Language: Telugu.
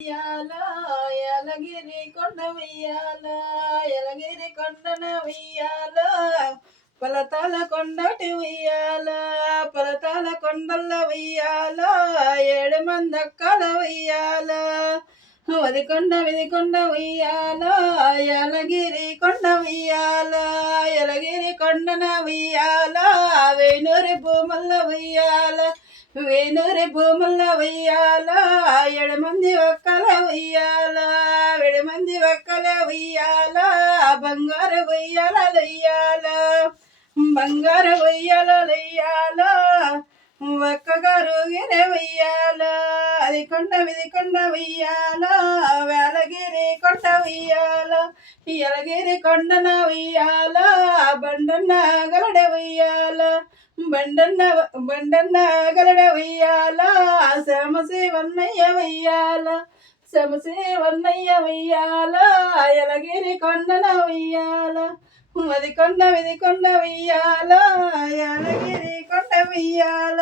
ఉయ్యాల ఎలగిరి కొండ ఉయ్యాల ఎలగిరి కొండన ఉయ్యాల పలతాల కొండటి ఉయ్యాల పలతాల కొండల ఉయ్యాల 7 మంది అక్కల ఉయ్యాల విదికొండ ఉయ్యాల ఎలగిరి కొండ ఉయ్యాల ఎలగిరి కొండన ఉయ్యాల వేణూరి భూముల ఉయ్యాల వేణూరి భూముల ఉయ్యాల 7 మంది ఒక్కల ఉయ్యాల 7 మంది ఒక్కల ఉయ్యాల బంగారు ఉయ్యాలలు ఉయ్యాల బంగారు ఉయ్యాలలు ఉయ్యాల ఒక్కగారు గిరి ఉయ్యాల అది కొండ విదికొండ ఉయ్యాల వేలగిరి కొండ ఉయ్యాల ఎలగిరి కొండన ఉయ్యాల బండన్న గలడ ఉయ్యాల బండన్న గలడ ఉయ్యాల శమశివన్నయ్య ఉయ్యాల శమశివన్నయ్య ఉయ్యాల ఎలగిరి కొండన ఉయ్యాల అది కొండ విదికొండ ఉయ్యాల ఎలగిరి కొండ ఉయ్యాల